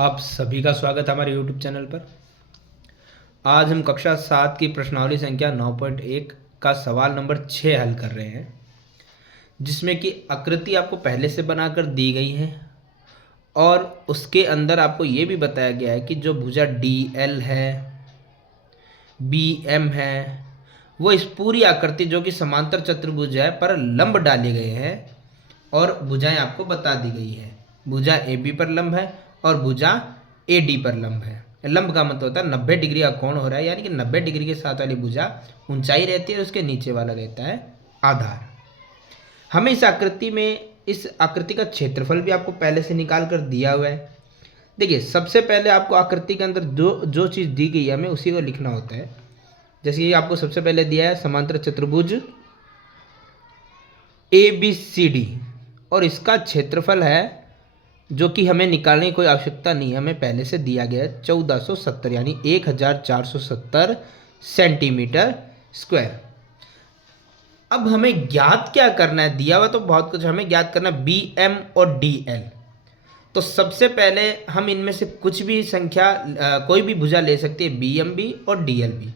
आप सभी का स्वागत है हमारे YouTube चैनल पर। आज हम कक्षा 7 की प्रश्नावली संख्या 9.1 का सवाल नंबर 6 हल कर रहे हैं, जिसमें कि आकृति आपको पहले से बनाकर दी गई है और उसके अंदर आपको ये भी बताया गया है कि जो भुजा DL है, BM है, वो इस पूरी आकृति जो कि समांतर चतुर्भुज है पर लंब डाले गए हैं और भुजाएं आपको बता दी गई है। भुजा AB पर लंब है और भुजा AD पर लंब है। लंब का मतलब होता है 90 डिग्री का कोण हो रहा है, यानी कि 90 डिग्री के साथ वाली भुजा ऊंचाई रहती है, उसके नीचे वाला रहता है आधार। हमें इस आकृति का क्षेत्रफल भी आपको पहले से निकाल कर दिया हुआ है। देखिए, सबसे पहले आपको आकृति के अंदर जो जो चीज़ दी गई है हमें उसी को लिखना होता है। जैसे कि आपको सबसे पहले दिया है समांतर चतुर्भुज ABCD और इसका क्षेत्रफल है, जो कि हमें निकालने की कोई आवश्यकता नहीं है, हमें पहले से दिया गया है 1470 यानी 1470 सेंटीमीटर स्क्वायर। अब हमें ज्ञात क्या करना है, दिया हुआ तो बहुत कुछ, हमें ज्ञात करना है BM और DL। तो सबसे पहले हम इनमें से कुछ भी संख्या कोई भी भुजा ले सकती है, BM भी और DL भी,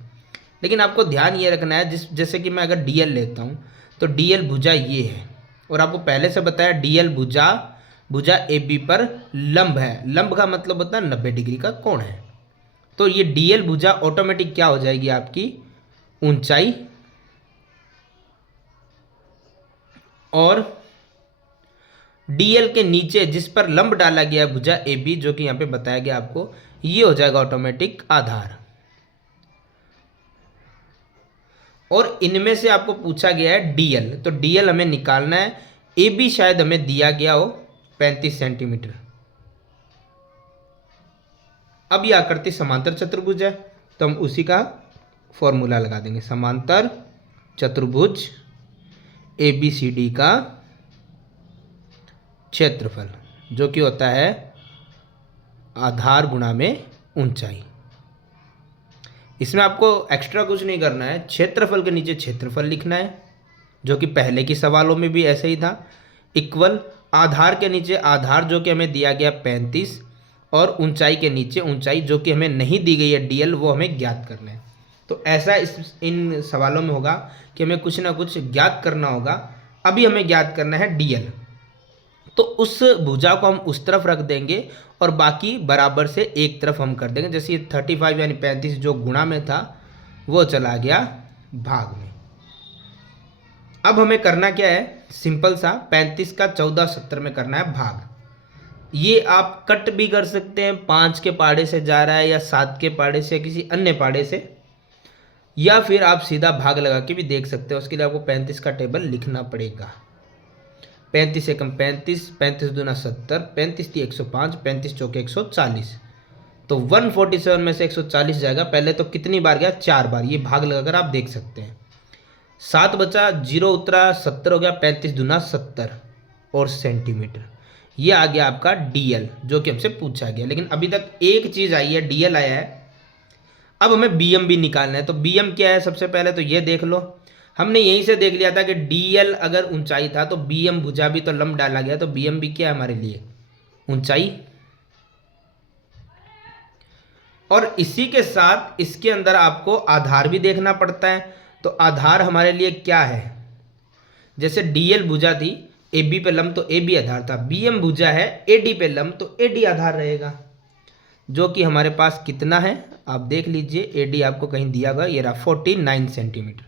लेकिन आपको ध्यान ये रखना है जैसे कि मैं अगर DL लेता हूँ तो DL भुजा ये है और आपको पहले से बताया DL भुजा AB पर लंब है। लंब का मतलब होता है 90 डिग्री का कोण है। तो ये DL भुजा ऑटोमेटिक क्या हो जाएगी, आपकी ऊंचाई और DL के नीचे जिस पर लंब डाला गया भुजा AB, जो कि यहाँ पे बताया गया आपको, ये हो जाएगा ऑटोमेटिक आधार। और इनमें से आपको पूछा गया है DL, तो DL हमें निकालना है। AB शायद हमें दिया गया हो 35 सेंटीमीटर। अब यह आकृति समांतर चतुर्भुज है तो हम उसी का फॉर्मूला लगा देंगे। समांतर चतुर्भुज ABCD का क्षेत्रफल जो कि होता है आधार गुणा में ऊंचाई। इसमें आपको एक्स्ट्रा कुछ नहीं करना है, क्षेत्रफल के नीचे क्षेत्रफल लिखना है, जो कि पहले के सवालों में भी ऐसे ही था। इक्वल आधार के नीचे आधार जो कि हमें दिया गया 35 और ऊंचाई के नीचे ऊंचाई जो कि हमें नहीं दी गई है DL, वो हमें ज्ञात करना है। तो ऐसा इन सवालों में होगा कि हमें कुछ ना कुछ ज्ञात करना होगा। अभी हमें ज्ञात करना है DL, तो उस भुजा को हम उस तरफ रख देंगे और बाकी बराबर से एक तरफ हम कर देंगे। जैसे ये 35 यानी 35 जो गुणा में था वो चला गया भाग में। अब हमें करना क्या है, सिंपल सा 35 का 1470 में करना है भाग। ये आप कट भी कर सकते हैं, 5 के पाड़े से जा रहा है या 7 के पाड़े से, किसी अन्य पाड़े से, या फिर आप सीधा भाग लगा के भी देख सकते हो। उसके लिए आपको 35 का टेबल लिखना पड़ेगा। 35 एकम 35, 35 दूना 70, 35 × 105, 35 चौके 140। तो 147 में से 140 जाएगा। पहले तो कितनी बार गया, 4 बार। ये भाग लगाकर आप देख सकते हैं। 7 बचा, 0 उतरा, 70 हो गया, 35 दूना 70 और सेंटीमीटर। ये आ गया आपका DL जो कि हमसे पूछा गया। लेकिन अभी तक एक चीज़ आई है, DL आया है। अब हमें BM भी निकालना है। तो BM क्या है, सबसे पहले तो ये देख लो। हमने यहीं से देख लिया था कि DL अगर ऊंचाई था तो BM भुजा भी तो लंब डाला गया, तो BM भी क्या है हमारे लिए, ऊंचाई। और इसी के साथ इसके अंदर आपको आधार भी देखना पड़ता है। तो आधार हमारे लिए क्या है, जैसे DL भुजा थी AB पे लंब तो AB आधार था, BM भुजा है AD पे लंब तो AD आधार रहेगा, जो कि हमारे पास कितना है आप देख लीजिए। AD आपको कहीं दिया हुआ, ये रहा 49 सेंटीमीटर।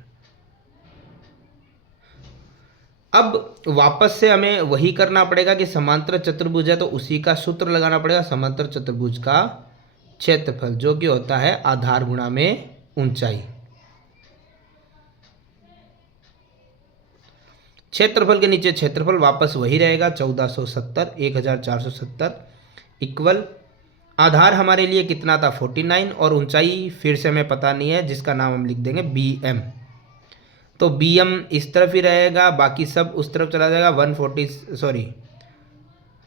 अब वापस से हमें वही करना पड़ेगा कि समांतर चतुर्भुज है तो उसी का सूत्र लगाना पड़ेगा। समांतर चतुर्भुज का क्षेत्रफल जो कि होता है आधार गुणा में ऊंचाई। क्षेत्रफल के नीचे क्षेत्रफल वापस वही रहेगा 1470, 1470 इक्वल आधार हमारे लिए कितना था 49 और ऊंचाई फिर से हमें पता नहीं है, जिसका नाम हम लिख देंगे BM। तो BM इस तरफ ही रहेगा, बाकी सब उस तरफ चला जाएगा।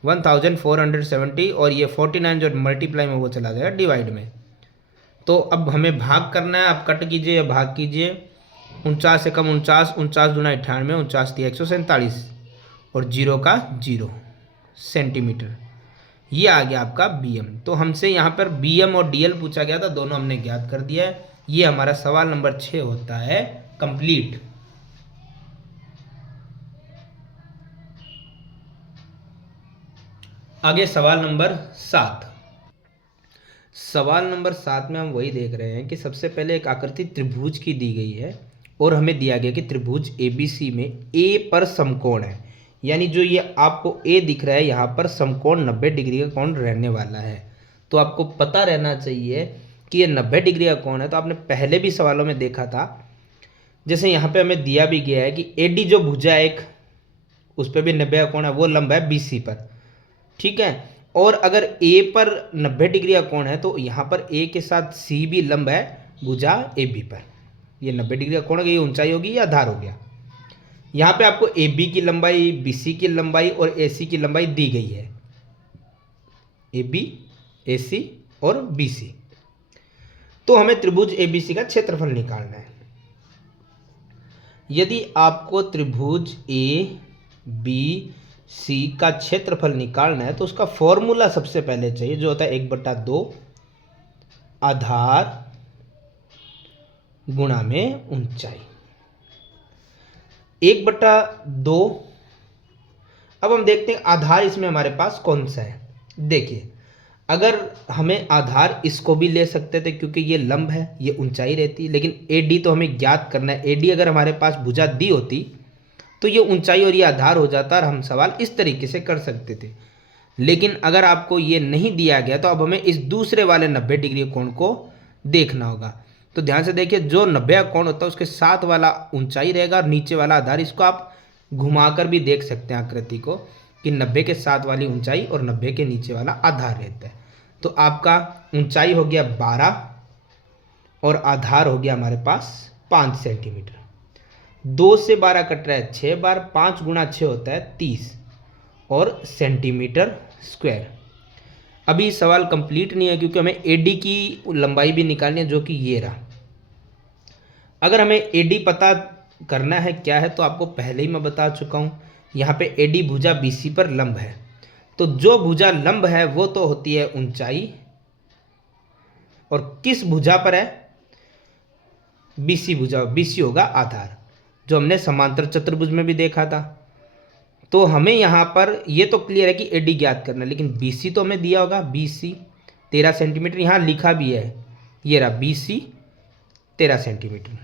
1470 और ये 49 जो मल्टीप्लाई में वो चला जाएगा डिवाइड में। तो अब हमें भाग करना है, आप कट कीजिए या भाग कीजिए। 49 से कम 49, 49 दूना 98, 49 × 147 और 0 का 0 सेंटीमीटर। ये आ गया आपका BM। तो हमसे यहाँ पर BM और DL पूछा गया था, दोनों हमने ज्ञात कर दिया है। ये हमारा सवाल नंबर 6 होता है कंप्लीट। आगे सवाल नंबर 7। सवाल नंबर 7 में हम वही देख रहे हैं कि सबसे पहले एक आकृति त्रिभुज की दी गई है और हमें दिया गया कि त्रिभुज ABC में A पर समकोण है, यानी जो ये आपको A दिख रहा है यहाँ पर समकोण 90 डिग्री का कोण रहने वाला है। तो आपको पता रहना चाहिए कि ये 90 डिग्री का कोण है। तो आपने पहले भी सवालों में देखा था, जैसे यहाँ पे हमें दिया भी गया है कि AD जो भुजा है एक, उस पर भी 90 का कोण है, वो लंब है BC पर, ठीक है। और अगर A पर 90 डिग्री का कोण है तो यहाँ पर A के साथ C भी लंब है भुजा AB पर। ये 90 डिग्री का कोण, ये ऊंचाई होगी, या आधार हो गया। यहाँ पे आपको AB की लंबाई, BC की लंबाई और AC की लंबाई दी गई है, AB, AC और BC। तो हमें त्रिभुज ABC का क्षेत्रफल निकालना है। यदि आपको त्रिभुज ABC का क्षेत्रफल निकालना है तो उसका फॉर्मूला सबसे पहले चाहिए, जो होता है 1/2 आधार गुणा में ऊंचाई। 1/2। अब हम देखते हैं आधार इसमें हमारे पास कौन सा है। देखिए, अगर हमें आधार इसको भी ले सकते थे क्योंकि ये लंब है, ये ऊंचाई रहती, लेकिन AD तो हमें ज्ञात करना है। AD अगर हमारे पास भुजा दी होती तो ये ऊंचाई और ये आधार हो जाता और हम सवाल इस तरीके से कर सकते थे। लेकिन अगर आपको ये नहीं दिया गया तो अब हमें इस दूसरे वाले 90 डिग्री कोण को देखना होगा। तो ध्यान से देखिए, जो 90 का कोण होता है उसके साथ वाला ऊंचाई रहेगा और नीचे वाला आधार। इसको आप घुमाकर भी देख सकते हैं आकृति को, कि 90 के साथ वाली ऊंचाई और 90 के नीचे वाला आधार रहता है। तो आपका ऊंचाई हो गया 12 और आधार हो गया हमारे पास 5 सेंटीमीटर। 2 से 12 कट रहा है 6 बार, 5 गुणा 6 होता है 30 और सेंटीमीटर स्क्वायर। अभी सवाल कंप्लीट नहीं है क्योंकि हमें AD की लंबाई भी निकालनी है, जो कि ये रहा। अगर हमें AD पता करना है क्या है तो आपको पहले ही मैं बता चुका हूँ। यहाँ पे AD भुजा BC पर लंब है, तो जो भुजा लंब है वो तो होती है ऊंचाई, और किस भुजा पर है? BC भुजा। BC होगा आधार, जो हमने समांतर चतुर्भुज में भी देखा था। तो हमें यहाँ पर ये तो क्लियर है कि AD ज्ञात करना है, लेकिन BC तो हमें दिया होगा। BC 13 सेंटीमीटर, यहाँ लिखा भी है, ये रहा BC 13 सेंटीमीटर।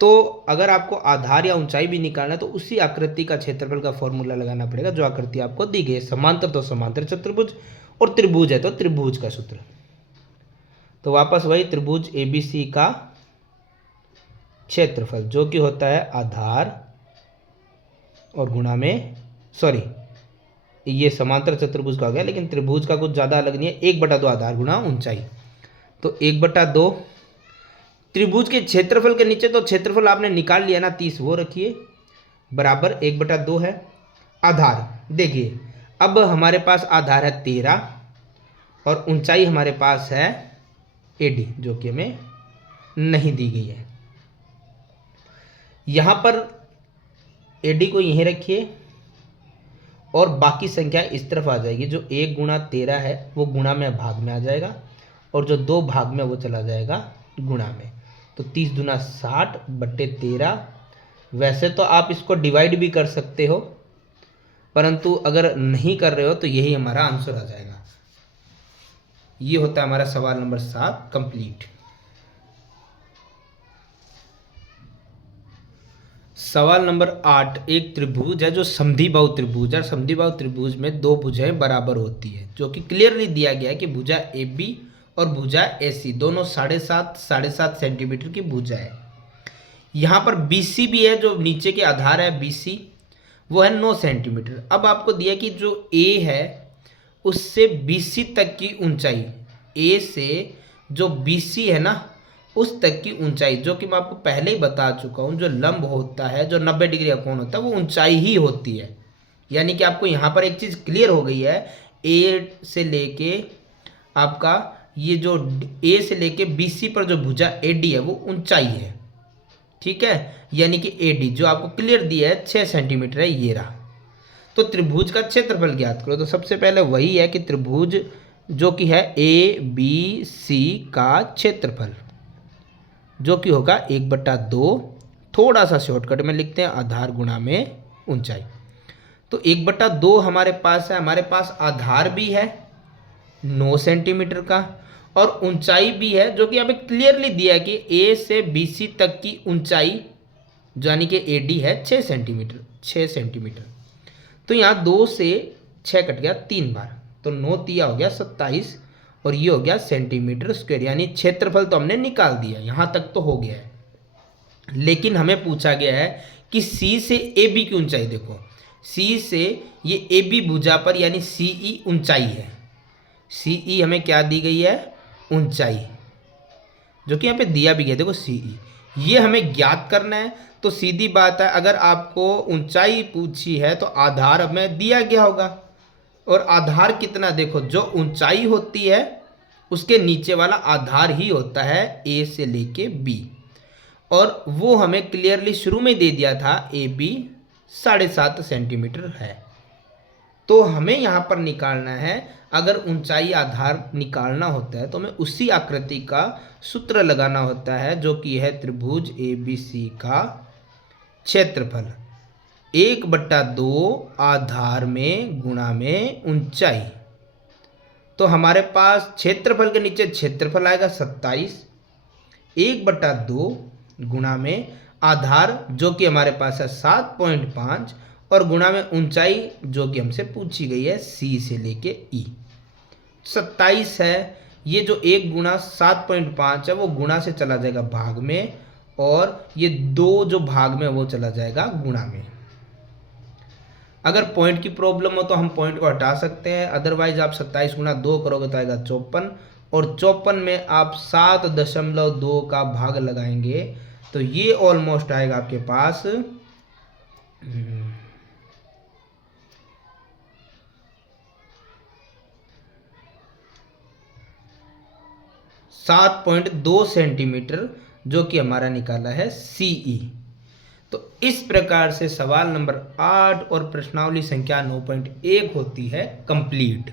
तो अगर आपको आधार या ऊंचाई भी निकालना है तो उसी आकृति का क्षेत्रफल का फॉर्मूला लगाना पड़ेगा, जो आकृति आपको दी गई है। समांतर तो समांतर चतुर्भुज, और त्रिभुज है तो त्रिभुज का सूत्र। तो वापस वही त्रिभुज ABC का क्षेत्रफल, जो कि होता है आधार और गुणा में, सॉरी ये समांतर चतुर्भुज का हो गया, लेकिन त्रिभुज का कुछ ज़्यादा अलग नहीं है। 1/2 आधार गुणा ऊंचाई। तो 1/2 त्रिभुज के क्षेत्रफल के नीचे तो क्षेत्रफल आपने निकाल लिया ना, 30 वो रखिए, बराबर 1/2 है। आधार देखिए, अब हमारे पास आधार है 13 और ऊंचाई हमारे पास है AD, जो कि हमें नहीं दी गई है। यहाँ पर AD को यहीं रखिए और बाकी संख्या इस तरफ आ जाएगी। जो 1 गुणा 13 है वो गुणा में भाग में आ जाएगा, और जो 2 भाग में वो चला जाएगा गुणा में। तो 30 दूना 60 बट्टे 13। वैसे तो आप इसको डिवाइड भी कर सकते हो, परंतु अगर नहीं कर रहे हो तो यही हमारा आंसर आ जाएगा। ये होता है हमारा सवाल नंबर 7 कंप्लीट। सवाल नंबर 8, एक त्रिभुज है जो समद्विबाहु त्रिभुज है। समद्विबाहु त्रिभुज में 2 भुजाएं बराबर होती है, जो कि क्लियरली दिया गया है कि भुजा AB और भुजा AC दोनों 7.5 सेंटीमीटर की भुजा है। यहाँ पर BC भी है, जो नीचे के आधार है BC, वो है 9 सेंटीमीटर। अब आपको दिया कि जो A है उससे BC तक की ऊंचाई, A से जो BC है ना उस तक की ऊंचाई, जो कि मैं आपको पहले ही बता चुका हूँ, जो लंब होता है, जो 90 डिग्री का कोण होता है, वो ऊंचाई ही होती है। यानी कि आपको यहाँ पर एक चीज़ क्लियर हो गई है, A से लेके आपका ये जो A से लेके BC पर जो भुजा AD है वो ऊंचाई है, ठीक है। यानी कि AD जो आपको क्लियर दिया है 6 सेंटीमीटर है, ये रहा। तो त्रिभुज का क्षेत्रफल ज्ञात करो। तो सबसे पहले वही है कि त्रिभुज जो कि है ABC का क्षेत्रफल जो कि होगा 1/2, थोड़ा सा शॉर्टकट में लिखते हैं, आधार गुणा में ऊंचाई। तो 1/2 हमारे पास है, हमारे पास आधार भी है 9 सेंटीमीटर का और ऊंचाई भी है जो कि यहाँ पे क्लियरली दिया है कि A से BC तक की ऊंचाई यानी कि AD है 6 सेंटीमीटर। तो यहाँ 2 से 6 कट गया 3 बार, तो 9 तिया हो गया 27 और ये हो गया सेंटीमीटर स्क्वायर, यानी क्षेत्रफल तो हमने निकाल दिया, यहाँ तक तो हो गया है। लेकिन हमें पूछा गया है कि C से AB की ऊंचाई देखो, C से ये AB भुजा पर यानी CE ऊंचाई है, CE हमें क्या दी गई है, ऊंचाई, जो कि यहाँ पे दिया भी गया देखो CE, ये हमें ज्ञात करना है। तो सीधी बात है, अगर आपको ऊंचाई पूछी है तो आधार हमें दिया गया होगा, और आधार कितना देखो, जो ऊंचाई होती है उसके नीचे वाला आधार ही होता है A से लेके B, और वो हमें क्लियरली शुरू में दे दिया था AB 7.5 सेंटीमीटर है। तो हमें यहाँ पर निकालना है, अगर ऊंचाई आधार निकालना होता है तो हमें उसी आकृति का सूत्र लगाना होता है जो कि है त्रिभुज ABC का क्षेत्रफल 1/2 आधार में गुणा में ऊंचाई। तो हमारे पास क्षेत्रफल के नीचे क्षेत्रफल आएगा 27, 1/2 गुणा में आधार जो कि हमारे पास है 7.5 और गुणा में ऊंचाई जो कि हमसे पूछी गई है C से लेके E 27 है। ये जो 1 गुणा 7.5 है वो गुणा से चला जाएगा भाग में, और ये 2 जो भाग में वो चला जाएगा गुणा में। अगर पॉइंट की प्रॉब्लम हो तो हम पॉइंट को हटा सकते हैं, अदरवाइज आप 27 गुणा 2 करोगे तो आएगा 54, और 54 में आप 7.2 का भाग लगाएंगे तो ये ऑलमोस्ट आएगा आपके पास 7.2 सेंटीमीटर जो कि हमारा निकाला है CE। तो इस प्रकार से सवाल नंबर 8 और प्रश्नावली संख्या 9.1 होती है कंप्लीट।